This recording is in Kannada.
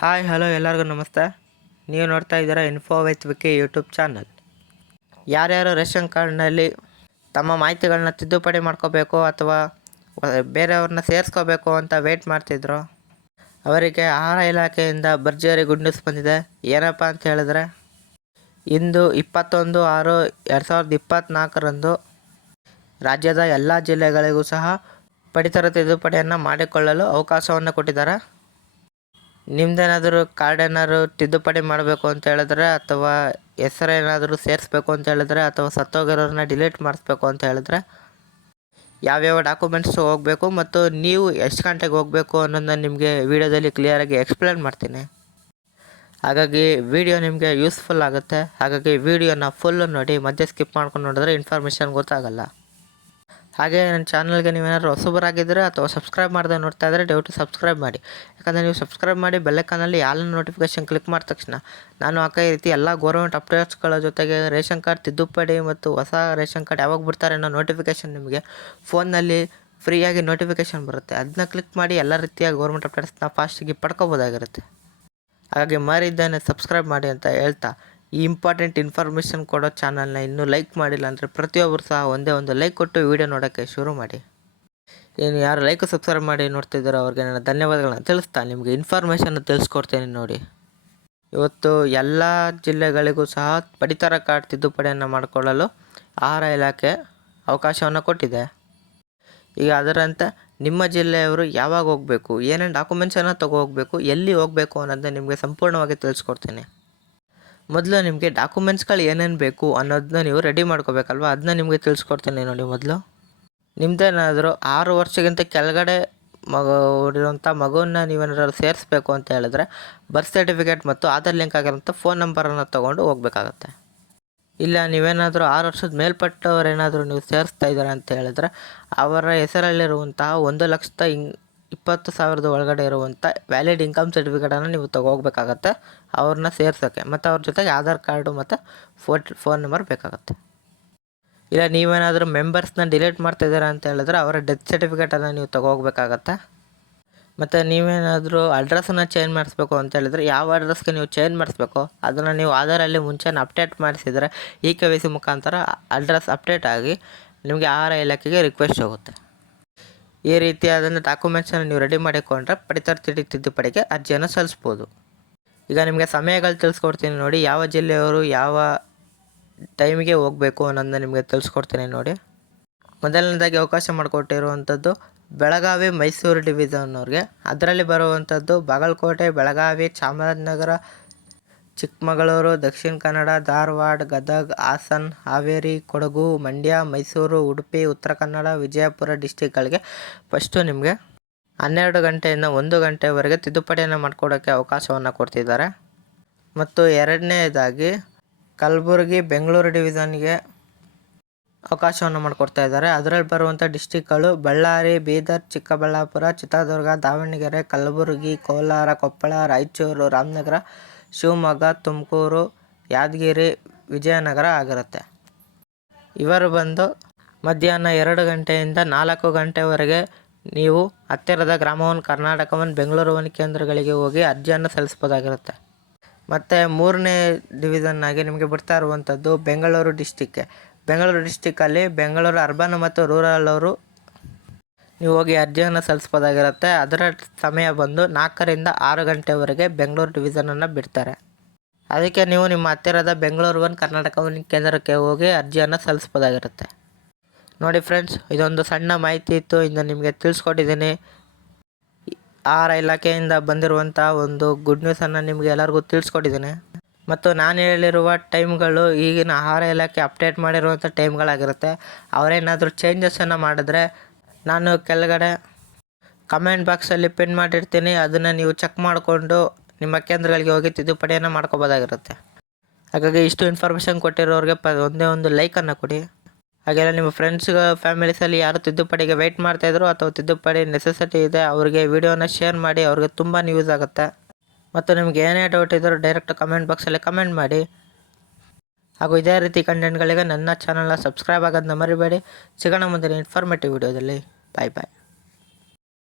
ಹಾಯ್ ಹಲೋ ಎಲ್ಲರಿಗೂ ನಮಸ್ತೆ. ನೀವು ನೋಡ್ತಾ ಇದ್ದೀರಾ info with Vicky YouTube channel. ಯಾರ್ಯಾರು ರೇಷನ್ ಕಾರ್ಡ್ನಲ್ಲಿ ತಮ್ಮ ಮಾಹಿತಿಗಳನ್ನ ತಿದ್ದುಪಡಿ ಮಾಡ್ಕೋಬೇಕು ಅಥವಾ ಬೇರೆಯವ್ರನ್ನ ಸೇರಿಸ್ಕೋಬೇಕು ಅಂತ ವೆಯ್ಟ್ ಮಾಡ್ತಿದ್ರು, ಅವರಿಗೆ ಆಹಾರ ಇಲಾಖೆಯಿಂದ ಭರ್ಜರಿ ಗುಡ್ ನ್ಯೂಸ್ ಬಂದಿದೆ. ಏನಪ್ಪ ಅಂತ ಹೇಳಿದ್ರೆ, ಇಂದು 21/6/2024 ರಾಜ್ಯದ ಎಲ್ಲ ಜಿಲ್ಲೆಗಳಿಗೂ ಸಹ ಪಡಿತರ ತಿದ್ದುಪಡಿಯನ್ನು ಮಾಡಿಕೊಳ್ಳಲು ಅವಕಾಶವನ್ನು ಕೊಟ್ಟಿದ್ದಾರೆ. ನಿಮ್ದೇನಾದರೂ ಕಾರ್ಡ್ ಏನಾದರೂ ತಿದ್ದುಪಡಿ ಮಾಡಬೇಕು ಅಂತ ಹೇಳಿದ್ರೆ, ಅಥವಾ ಹೆಸರೇನಾದರೂ ಸೇರಿಸ್ಬೇಕು ಅಂತ ಹೇಳಿದ್ರೆ, ಅಥವಾ ಸತ್ತೋಗಿರೋರನ್ನ ಡಿಲೀಟ್ ಮಾಡಿಸ್ಬೇಕು ಅಂತ ಹೇಳಿದ್ರೆ ಯಾವ್ಯಾವ ಡಾಕ್ಯುಮೆಂಟ್ಸ್ ಹೋಗಬೇಕು ಮತ್ತು ನೀವು ಎಷ್ಟು ಗಂಟೆಗೆ ಹೋಗಬೇಕು ಅನ್ನೋದನ್ನ ನಿಮಗೆ ವಿಡಿಯೋದಲ್ಲಿ ಕ್ಲಿಯರಾಗಿ ಎಕ್ಸ್ಪ್ಲೇನ್ ಮಾಡ್ತೀನಿ. ಹಾಗಾಗಿ ವಿಡಿಯೋ ನಿಮಗೆ ಯೂಸ್ಫುಲ್ ಆಗುತ್ತೆ. ಹಾಗಾಗಿ ವಿಡಿಯೋನ ಫುಲ್ಲು ನೋಡಿ, ಮಧ್ಯೆ ಸ್ಕಿಪ್ ಮಾಡ್ಕೊಂಡು ನೋಡಿದ್ರೆ ಇನ್ಫಾರ್ಮೇಷನ್ ಗೊತ್ತಾಗಲ್ಲ. ಹಾಗೆ ನನ್ನ ಚಾನಲ್ಗೆ ನೀವೇನಾದರೂ ಹೊಸಬರಾಗಿದ್ದರೆ ಅಥವಾ ಸಬ್ಸ್ಕ್ರೈಬ್ ಮಾಡದೆ ನೋಡ್ತಾ ಇದ್ದರೆ ದಯವಿಟ್ಟು ಸಬ್ಸ್ಕ್ರೈಬ್ ಮಾಡಿ. ಯಾಕಂದರೆ ನೀವು ಸಬ್ಸ್ಕ್ರೈಬ್ ಮಾಡಿ ಬೆಲ್ಲೈಕನಲ್ಲಿ ಆಲ್ ನೋಟಿಫಿಕೇಷನ್ ಕ್ಲಿಕ್ ಮಾಡಿದ ತಕ್ಷಣ ನಾನು ಹಾಕೋ ಈ ರೀತಿ ಎಲ್ಲ ಗೌರ್ಮೆಂಟ್ ಅಪ್ಡೇಟ್ಸ್ಗಳ ಜೊತೆಗೆ ರೇಷನ್ ಕಾರ್ಡ್ ತಿದ್ದುಪಡಿ ಮತ್ತು ಹೊಸ ರೇಷನ್ ಕಾರ್ಡ್ ಯಾವಾಗ ಬಿಡ್ತಾರೆ ಅನ್ನೋ ನೋಟಿಫಿಕೇಷನ್ ನಿಮಗೆ ಫೋನ್ನಲ್ಲಿ ಫ್ರೀಯಾಗಿ ನೋಟಿಫಿಕೇಷನ್ ಬರುತ್ತೆ. ಅದನ್ನ ಕ್ಲಿಕ್ ಮಾಡಿ ಎಲ್ಲ ರೀತಿಯ ಗೌರ್ಮೆಂಟ್ ಅಪ್ಡೇಟ್ಸ್ನ ಫಾಸ್ಟಾಗಿ ಪಡ್ಕೋಬೋದಾಗಿರುತ್ತೆ. ಹಾಗಾಗಿ ಮರಿದ್ದೇನೆ ಸಬ್ಸ್ಕ್ರೈಬ್ ಮಾಡಿ ಅಂತ ಹೇಳ್ತಾ, ಈ ಇಂಪಾರ್ಟೆಂಟ್ ಇನ್ಫಾರ್ಮೇಷನ್ ಕೊಡೋ ಚಾನಲ್ನ ಇನ್ನೂ ಲೈಕ್ ಮಾಡಿಲ್ಲ ಅಂದರೆ ಪ್ರತಿಯೊಬ್ಬರು ಸಹ ಒಂದೇ ಒಂದು ಲೈಕ್ ಕೊಟ್ಟು ವಿಡಿಯೋ ನೋಡೋಕ್ಕೆ ಶುರು ಮಾಡಿ. ಏನು ಯಾರು ಲೈಕ್ ಸಬ್ಸ್ಕ್ರೈಬ್ ಮಾಡಿ ನೋಡ್ತಿದ್ದಾರೋ ಅವ್ರಿಗೆ ನಾನು ಧನ್ಯವಾದಗಳನ್ನ ತಿಳಿಸ್ತಾ ನಿಮಗೆ ಇನ್ಫಾರ್ಮೇಷನ್ ತಿಳಿಸ್ಕೊಡ್ತೀನಿ ನೋಡಿ. ಇವತ್ತು ಎಲ್ಲ ಜಿಲ್ಲೆಗಳಿಗೂ ಸಹ ಪಡಿತರ ಕಾರ್ಡ್ ತಿದ್ದುಪಡಿಯನ್ನು ಮಾಡಿಕೊಳ್ಳಲು ಆಹಾರ ಇಲಾಖೆ ಅವಕಾಶವನ್ನು ಕೊಟ್ಟಿದೆ. ಈಗ ಅದರಂತೆ ನಿಮ್ಮ ಜಿಲ್ಲೆಯವರು ಯಾವಾಗ ಹೋಗಬೇಕು, ಏನೇನು ಡಾಕ್ಯುಮೆಂಟ್ಸನ್ನು ಹೋಗಬೇಕು, ಎಲ್ಲಿ ಹೋಗಬೇಕು ಅನ್ನೋದನ್ನ ನಿಮಗೆ ಸಂಪೂರ್ಣವಾಗಿ ತಿಳಿಸ್ಕೊಡ್ತೀನಿ. ಮೊದಲು ನಿಮಗೆ ಡಾಕ್ಯುಮೆಂಟ್ಸ್ಗಳು ಏನೇನು ಬೇಕು ಅನ್ನೋದನ್ನ ನೀವು ರೆಡಿ ಮಾಡ್ಕೋಬೇಕಲ್ವ, ಅದನ್ನ ನಿಮಗೆ ತಿಳಿಸ್ಕೊಡ್ತೀನಿ ನೋಡಿ. ಮೊದಲು ನಿಮ್ಮದೇನಾದರೂ 6 ವರ್ಷಕ್ಕಿಂತ ಕೆಳಗಡೆ ಇರುವಂಥ ಮಗುವನ್ನು ನೀವೇನಾದ್ರು ಸೇರಿಸ್ಬೇಕು ಅಂತ ಹೇಳಿದ್ರೆ ಬರ್ತ್ ಸರ್ಟಿಫಿಕೇಟ್ ಮತ್ತು ಆಧಾರ್ ಲಿಂಕ್ ಆಗಿರೋಂಥ ಫೋನ್ ನಂಬರನ್ನು ತೊಗೊಂಡು ಹೋಗಬೇಕಾಗತ್ತೆ. ಇಲ್ಲ ನೀವೇನಾದರೂ 6 ವರ್ಷದ ಮೇಲ್ಪಟ್ಟವರೇನಾದರೂ ನೀವು ಸೇರಿಸ್ತಾ ಇದ್ದಾರೆ ಅಂತ ಹೇಳಿದ್ರೆ ಅವರ ಹೆಸರಲ್ಲಿರುವಂತಹ 1,20,000 ಒಳಗಡೆ ಇರುವಂಥ ವ್ಯಾಲಿಡ್ ಇನ್ಕಮ್ ಸರ್ಟಿಫಿಕೇಟನ್ನು ನೀವು ಹೋಗಬೇಕಾಗತ್ತೆ ಅವ್ರನ್ನ ಸೇರ್ಸೋಕ್ಕೆ. ಮತ್ತು ಅವ್ರ ಜೊತೆಗೆ ಆಧಾರ್ ಕಾರ್ಡು ಮತ್ತು ಫೋನ್ ನಂಬರ್ ಬೇಕಾಗುತ್ತೆ. ಇಲ್ಲ ನೀವೇನಾದರೂ ಮೆಂಬರ್ಸ್ನ ಡಿಲೀಟ್ ಮಾಡ್ತಿದ್ದೀರಾ ಅಂತ ಹೇಳಿದ್ರೆ ಅವರ ಡೆತ್ ಸರ್ಟಿಫಿಕೇಟನ್ನು ನೀವು ಹೋಗಬೇಕಾಗತ್ತೆ. ಮತ್ತು ನೀವೇನಾದರೂ ಅಡ್ರೆಸ್ಸನ್ನು ಚೇಂಜ್ ಮಾಡಿಸ್ಬೇಕು ಅಂತ ಹೇಳಿದ್ರೆ ಯಾವ ಅಡ್ರೆಸ್ಗೆ ನೀವು ಚೇಂಜ್ ಮಾಡಿಸ್ಬೇಕು ಅದನ್ನು ನೀವು ಆಧಾರಲ್ಲಿ ಮುಂಚೆನೇ ಅಪ್ಡೇಟ್ ಮಾಡಿಸಿದರೆ KYC ಮುಖಾಂತರ ಅಡ್ರೆಸ್ ಅಪ್ಡೇಟ್ ಆಗಿ ನಿಮಗೆ ಆಹಾರ ಇಲಾಖೆಗೆ ರಿಕ್ವೆಸ್ಟ್ ಹೋಗುತ್ತೆ. ಈ ರೀತಿಯಾದಂಥ ಡಾಕ್ಯುಮೆಂಟ್ಸನ್ನು ನೀವು ರೆಡಿ ಮಾಡಿಕೊಂಡ್ರೆ ಪಡಿತರ ತಿದ್ದುಪಡಿಗೆ ಅರ್ಜಿಯನ್ನು ಸಲ್ಲಿಸ್ಬೋದು. ಈಗ ನಿಮಗೆ ಸಮಯಗಳು ತಿಳಿಸ್ಕೊಡ್ತೀನಿ ನೋಡಿ, ಯಾವ ಜಿಲ್ಲೆಯವರು ಯಾವ ಟೈಮಿಗೆ ಹೋಗಬೇಕು ಅನ್ನೋದನ್ನ ನಿಮಗೆ ತಿಳಿಸ್ಕೊಡ್ತೀನಿ ನೋಡಿ. ಮೊದಲನೇದಾಗಿ ಅವಕಾಶ ಮಾಡಿಕೊಟ್ಟಿರುವಂಥದ್ದು ಬೆಳಗಾವಿ ಮೈಸೂರು ಡಿವಿಷನ್ ಅವ್ರಿಗೆ. ಅದರಲ್ಲಿ ಬರುವಂಥದ್ದು ಬಾಗಲಕೋಟೆ, ಬೆಳಗಾವಿ, ಚಾಮರಾಜನಗರ, ಚಿಕ್ಕಮಗಳೂರು, ದಕ್ಷಿಣ ಕನ್ನಡ, ಧಾರವಾಡ, ಗದಗ, ಹಾಸನ, ಹಾವೇರಿ, ಕೊಡಗು, ಮಂಡ್ಯ, ಮೈಸೂರು, ಉಡುಪಿ, ಉತ್ತರ ಕನ್ನಡ, ವಿಜಯಪುರ ಡಿಸ್ಟಿಕ್ಗಳಿಗೆ ಫಸ್ಟು ನಿಮಗೆ 12 ಗಂಟೆಯಿಂದ 1 ಗಂಟೆವರೆಗೆ ತಿದ್ದುಪಡಿಯನ್ನು ಮಾಡಿಕೊಡೋಕ್ಕೆ ಅವಕಾಶವನ್ನು ಕೊಡ್ತಿದ್ದಾರೆ. ಮತ್ತು ಎರಡನೇದಾಗಿ ಕಲಬುರಗಿ, ಬೆಂಗಳೂರು ಡಿವಿಷನ್ಗೆ ಅವಕಾಶವನ್ನು ಮಾಡಿಕೊಡ್ತಾ ಇದ್ದಾರೆ. ಅದರಲ್ಲಿ ಬರುವಂಥ ಡಿಸ್ಟಿಕ್ಗಳು ಬಳ್ಳಾರಿ, ಬೀದರ್, ಚಿಕ್ಕಬಳ್ಳಾಪುರ, ಚಿತ್ರದುರ್ಗ, ದಾವಣಗೆರೆ, ಕಲಬುರಗಿ, ಕೋಲಾರ, ಕೊಪ್ಪಳ, ರಾಯಚೂರು, ರಾಮನಗರ, ಶಿವಮೊಗ್ಗ, ತುಮಕೂರು, ಯಾದಗಿರಿ, ವಿಜಯನಗರ ಆಗಿರುತ್ತೆ. ಇವರು ಬಂದು ಮಧ್ಯಾಹ್ನ 2 ಗಂಟೆಯಿಂದ 4 ಗಂಟೆವರೆಗೆ ನೀವು ಹತ್ತಿರದ ಗ್ರಾಮವನ್, ಕರ್ನಾಟಕವನ್, ಬೆಂಗಳೂರುವನ್ ಕೇಂದ್ರಗಳಿಗೆ ಹೋಗಿ ಅರ್ಜಿಯನ್ನು ಸಲ್ಲಿಸ್ಬೋದಾಗಿರುತ್ತೆ. ಮತ್ತು 3ನೇ ಡಿವಿಷನ್ನಾಗಿ ನಿಮಗೆ ಬಿಡ್ತಾ ಇರುವಂಥದ್ದು ಬೆಂಗಳೂರು ಡಿಸ್ಟಿಕ್ಕೆ. ಬೆಂಗಳೂರು ಡಿಸ್ಟಿಕ್ಕಲ್ಲಿ ಬೆಂಗಳೂರು ಅರ್ಬನ್ ಮತ್ತು ರೂರಲ್ ಅವರು ನೀವು ಹೋಗಿ ಅರ್ಜಿಯನ್ನು ಸಲ್ಲಿಸ್ಬೋದಾಗಿರುತ್ತೆ. ಅದರ ಸಮಯ ಬಂದು 4ರಿಂದ 6 ಗಂಟೆವರೆಗೆ ಬೆಂಗಳೂರು ಡಿವಿಷನನ್ನು ಬಿಡ್ತಾರೆ. ಅದಕ್ಕೆ ನೀವು ನಿಮ್ಮ ಹತ್ತಿರದ ಬೆಂಗಳೂರು ಕರ್ನಾಟಕವನ್ ಕೇಂದ್ರಕ್ಕೆ ಹೋಗಿ ಅರ್ಜಿಯನ್ನು ಸಲ್ಲಿಸ್ಬೋದಾಗಿರುತ್ತೆ. ನೋಡಿ ಫ್ರೆಂಡ್ಸ್, ಇದೊಂದು ಸಣ್ಣ ಮಾಹಿತಿ ಇತ್ತು, ಇಂದು ನಿಮಗೆ ತಿಳಿಸ್ಕೊಟ್ಟಿದ್ದೀನಿ. ಆಹಾರ ಇಲಾಖೆಯಿಂದ ಬಂದಿರುವಂಥ ಒಂದು ಗುಡ್ ನ್ಯೂಸನ್ನು ನಿಮಗೆ ಎಲ್ಲರಿಗೂ ತಿಳಿಸ್ಕೊಟ್ಟಿದ್ದೀನಿ. ಮತ್ತು ನಾನು ಹೇಳಿರುವ ಟೈಮ್ಗಳು ಈಗಿನ ಆಹಾರ ಇಲಾಖೆ ಅಪ್ಡೇಟ್ ಮಾಡಿರುವಂಥ ಟೈಮ್ಗಳಾಗಿರುತ್ತೆ. ಅವರೇನಾದರೂ ಚೇಂಜಸನ್ನು ಮಾಡಿದ್ರೆ ನಾನು ಕೆಳಗಡೆ ಕಮೆಂಟ್ ಬಾಕ್ಸಲ್ಲಿ ಪಿನ್ ಮಾಡಿರ್ತೀನಿ. ಅದನ್ನು ನೀವು ಚೆಕ್ ಮಾಡಿಕೊಂಡು ನಿಮ್ಮ ಕೇಂದ್ರಗಳಿಗೆ ಹೋಗಿ ತಿದ್ದುಪಡಿಯನ್ನು ಮಾಡ್ಕೋಬೋದಾಗಿರುತ್ತೆ. ಹಾಗಾಗಿ ಇಷ್ಟು ಇನ್ಫಾರ್ಮೇಷನ್ ಕೊಟ್ಟಿರೋರಿಗೆ ಒಂದೇ ಒಂದು ಲೈಕನ್ನು ಕೊಡಿ. ಹಾಗೆಲ್ಲ ನಿಮ್ಮ ಫ್ಯಾಮಿಲೀಸಲ್ಲಿ ಯಾರು ತಿದ್ದುಪಡಿಗೆ ವೆಯ್ಟ್ ಮಾಡ್ತಾಯಿದ್ರು ಅಥವಾ ತಿದ್ದುಪಡಿ ನೆಸೆಸಿಟಿ ಇದೆ ಅವ್ರಿಗೆ ವಿಡಿಯೋನ ಶೇರ್ ಮಾಡಿ, ಅವ್ರಿಗೆ ತುಂಬಾ ಯೂಸ್ ಆಗುತ್ತೆ. ಮತ್ತು ನಿಮ್ಗೆ ಏನೇ ಡೌಟ್ ಇದ್ದರೂ ಡೈರೆಕ್ಟ್ ಕಮೆಂಟ್ ಬಾಕ್ಸಲ್ಲಿ ಕಮೆಂಟ್ ಮಾಡಿ. ಹಾಗೂ ಇದೇ ರೀತಿ ಕಂಟೆಂಟ್ಗಳಿಗೆ ನನ್ನ ಚಾನಲ್ನ ಸಬ್ಸ್ಕ್ರೈಬ್ ಆಗೋದನ್ನ ಮರಿಬೇಡಿ. ಸಿಗೋಣ ಮುಂದಿನ ಇನ್ಫಾರ್ಮೇಟಿವ್ ವಿಡಿಯೋದಲ್ಲಿ. ಬಾಯ್ ಬಾಯ್.